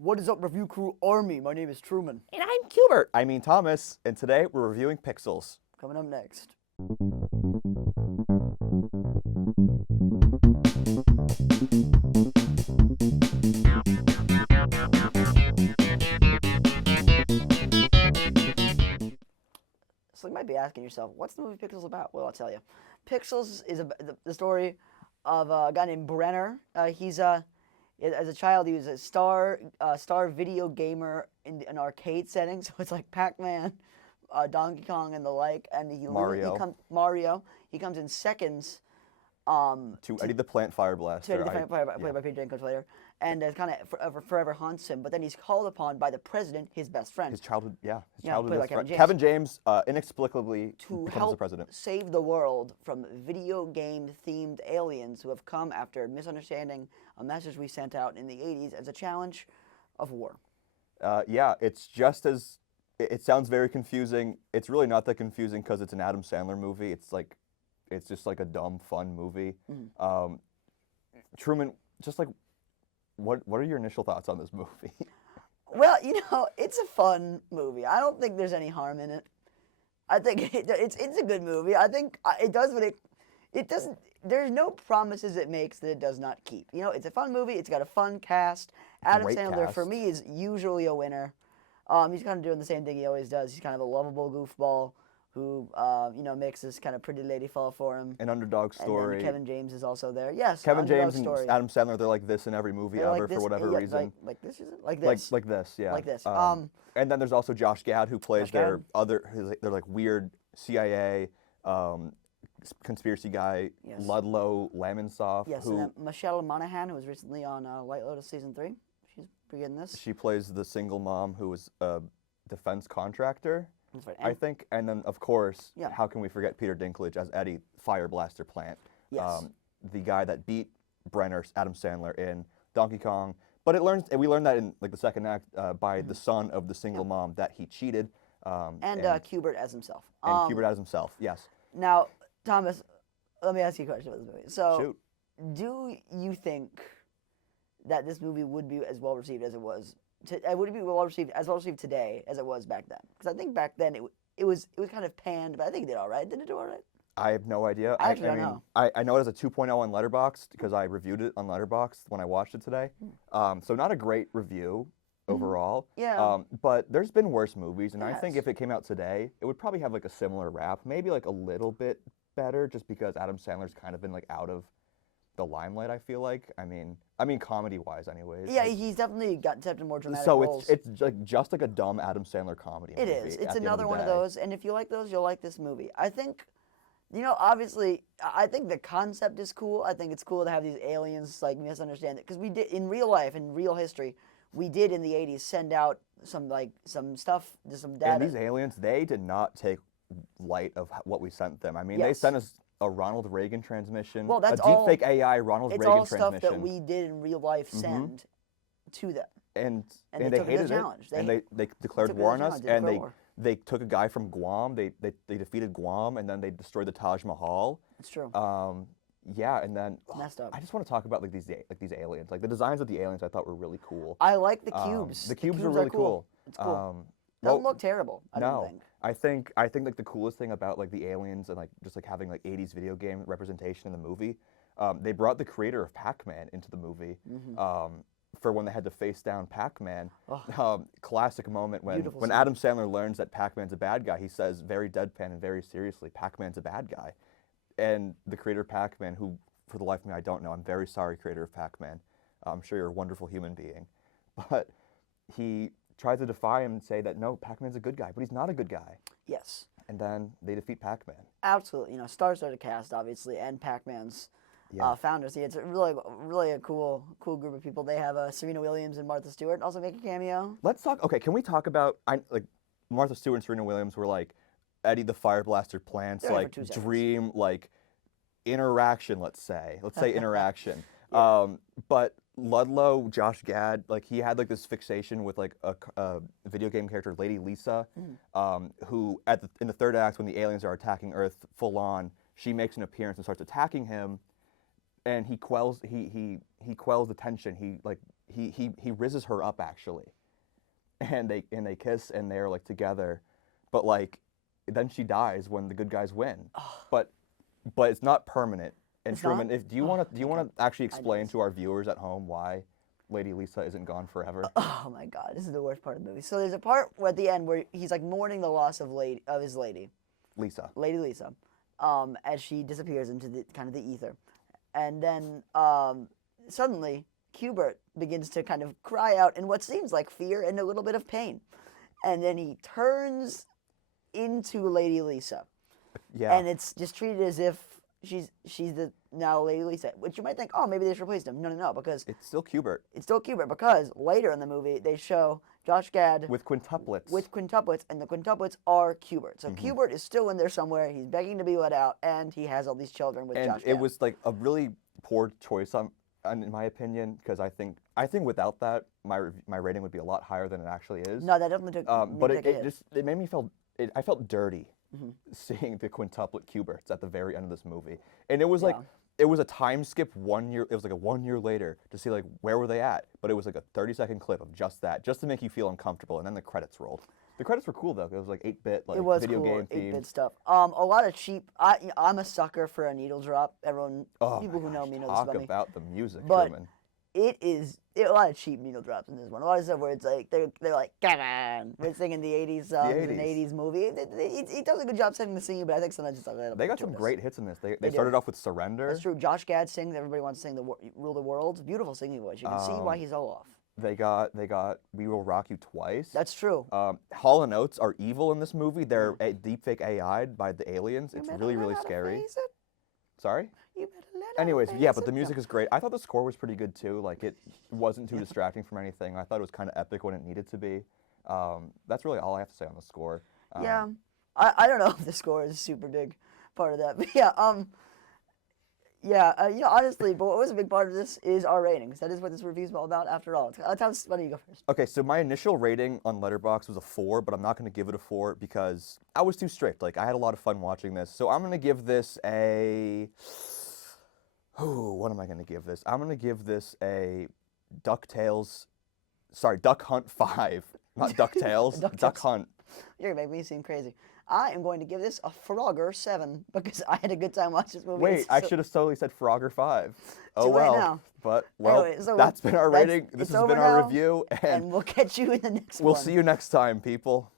What is up, Review Crew Army? My name is Truman. And I'm Hubert. I mean Thomas, and today we're reviewing Pixels. Coming up next. So you might be asking yourself, what's the movie Pixels about? Well, I'll tell you. Pixels is the story of a guy named Brenner. As a child, he was a star video gamer in an arcade setting. So it's like Pac-Man, Donkey Kong, and the like. And Mario. He comes in seconds. To Eddie the Plant Fire Blaster. Played by Peter Dinklage later. And kind of forever haunts him. But then he's called upon by the president, his best friend. His childhood played by best friend. James. Kevin James inexplicably To becomes help the president. save the world from video game themed aliens who have come after misunderstanding a message we sent out in the 80s as a challenge of war. It's just as it sounds very confusing. It's really not that confusing because it's an Adam Sandler movie. It's just like a dumb, fun movie. Truman, just like, what are your initial thoughts on this movie? Well, it's a fun movie. I don't think there's any harm in it. I think it's a good movie. I think it does what it doesn't. There's no promises it makes that it does not keep. It's a fun movie. It's got a fun cast. Adam Great Sandler, cast. for me, is usually a winner. He's kind of doing the same thing he always does. He's kind of a lovable goofball who makes this kind of pretty lady fall for him. An underdog story. And then Kevin James is also there. Yes, Kevin James story. and Adam Sandler, they're like this in every movie They're ever like this, for whatever yeah, reason. Like this, is it? Like this. Like this, yeah. Like this. And then there's also Josh Gad, who plays Josh Gad. their like weird CIA conspiracy guy, Yes. Ludlow Lamonsoff. Yes, who and then Michelle Monaghan, who was recently on White Lotus season 3. She's pretty good in this. she plays the single mom who is a defense contractor, That's right. I think. And then of course, Yeah. how can we forget Peter Dinklage as Eddie Fire Blaster Plant? Yes. The guy that beat Brenner, Adam Sandler, in Donkey Kong. But we learned that in like the second act by the son of the single mom that he cheated. and Hubert as himself. And Hubert as himself, yes. Now, Thomas, let me ask you a question about this movie. So, Shoot. do you think that this movie would be as well received as it was? Would it be as well received today as it was back then? Because I think back then it was kind of panned, but I think it did all right. Did it do all right? I have no idea. I actually don't know. I know it has a 2.0 on Letterboxd because I reviewed it on Letterboxd when I watched it today. So not a great review overall. Yeah. But there's been worse movies, and I Yes. think if it came out today, it would probably have like a similar rap, maybe like a little bit better, just because Adam Sandler's kind of been like out of the limelight. I feel like. I mean, comedy-wise, anyways. Yeah, like, he's definitely gotten into more dramatic so roles. it's like just like a dumb Adam Sandler comedy. It movie is. at It's the end another the one of day. those, and if you like those, you'll like this movie. I think, obviously, I think the concept is cool. I think it's cool to have these aliens like misunderstand it, because we did in real life, in real history, we did in the 80s send out some stuff, some data. And these aliens, they did not take light of what we sent them. I mean, they Yes. sent us a Ronald Reagan transmission, Well, that's a all- deepfake AI Ronald It's Reagan all stuff transmission. that we did in real life send to them. and and they they took it as a hated it, challenge. and They they declared took it war as on a us, challenge. They and declared war. they took a guy from Guam. They defeated Guam, and then they destroyed the Taj Mahal. It's true. Yeah, and then Messed up. I just want to talk about like these aliens. Like the designs of the aliens, I thought were really cool. I like the cubes. The cubes were are really cool. It's cool. Well, Doesn't look terrible. I don't no, think. I think like the coolest thing about like the aliens and like just like having like 80s video game representation in the movie, they brought the creator of Pac-Man into the movie for when they had to face down Pac-Man. Classic moment Beautiful when scene. Adam Sandler learns that Pac-Man's a bad guy, he says very deadpan and very seriously, "Pac-Man's a bad guy," and the creator of Pac-Man, who for the life of me I don't know, I'm very sorry, creator of Pac-Man. I'm sure you're a wonderful human being, but he tries to defy him and say that no, Pac-Man's a good guy, but he's not a good guy. Yes. And then they defeat Pac-Man. Absolutely. star-studded cast, obviously, and Pac-Man's founders. It's really a cool group of people. They have Serena Williams and Martha Stewart also make a cameo. Let's talk. Okay, can we talk about like Martha Stewart and Serena Williams were like Eddie the Fire Blaster Plant's They're there for like 2 seconds. dream like interaction. Let's say interaction. But Ludlow, Josh Gad, like he had like this fixation with like a video game character, Lady Lisa, who in the third act when the aliens are attacking Earth full on, she makes an appearance and starts attacking him, and he quells the tension. He like he rizzes her up actually, and they kiss and they're like together, but like then she dies when the good guys win. But it's not permanent. And It's Truman, not? if do you want to actually I know explain this. to our viewers at home why Lady Lisa isn't gone forever? Oh my God, this is the worst part of the movie. So there's a part at the end where he's like mourning the loss of his lady, Lisa. Lady Lisa, as she disappears into the kind of the ether, and then suddenly Hubert begins to kind of cry out in what seems like fear and a little bit of pain, and then he turns into Lady Lisa, Yeah. and it's just treated as if she's the now Lady Lisa, which you might think, oh, maybe they just replaced him. No, because It's still Hubert it's still Hubert, because later in the movie they show Josh Gad with quintuplets. with quintuplets, and the quintuplets are Hubert. So Hubert is still in there somewhere. He's begging to be let out, and he has all these children with and Josh it Gad. was like a really poor choice in my opinion, because I think without that my rating would be a lot higher than it actually is. No, that definitely took. But took a hit. it made me feel I felt dirty seeing the quintuplet Huberts at the very end of this movie, and it was like it was a time skip 1 year. It was like a 1 year later to see like where were they at, but it was like a 30-second clip of just that, just to make you feel uncomfortable, and then the credits rolled. The credits were cool though. It was like 8-bit, like It was video cool, game 8-bit themed. stuff. A lot of cheap. I'm a sucker for a needle drop. Everyone, Oh people my who know gosh, me know this talk about me. about the music, But Truman. It is a lot of cheap needle drops in this one. A lot of stuff where it's like they're like, come on, we're singing the '80s songs in an 80s. '80s movie. He does a good job setting the scene, but I think sometimes it's a little. They got bit some gratuitous. great hits in this. They do. started off with Surrender. That's true. Josh Gad sings. Everybody wants to sing Rule the World. Beautiful singing voice. You can see why he's all off. They got We Will Rock You Twice. That's true. Hall and Oates are evil in this movie. They're deepfake AI'd by the aliens. It's really scary. Sorry? You better let Anyways, her yeah, face but the it. music is great. I thought the score was pretty good too. Like it wasn't too distracting from anything. I thought it was kind of epic when it needed to be. That's really all I have to say on the score. Yeah, I don't know if the score is a super big part of that, but yeah, honestly, but what was a big part of this is our ratings. That is what this review is all about, after all. Why don't you go first? Okay, so my initial rating on Letterboxd was a 4, but I'm not going to give it a 4 because I was too strict. Like I had a lot of fun watching this, so I'm going to give this a. What am I going to give this? I'm going to give this a Duck Hunt 5, not DuckTales. Duck Hunt. You're gonna make me seem crazy. I am going to give this a Frogger 7 because I had a good time watching this movie. Wait, I should have totally said Frogger 5. Oh Too late well. now. But well, Anyway, so that's been our that's- rating. This it's has over been our now, review, and we'll catch you in the next we'll one. see you next time, people.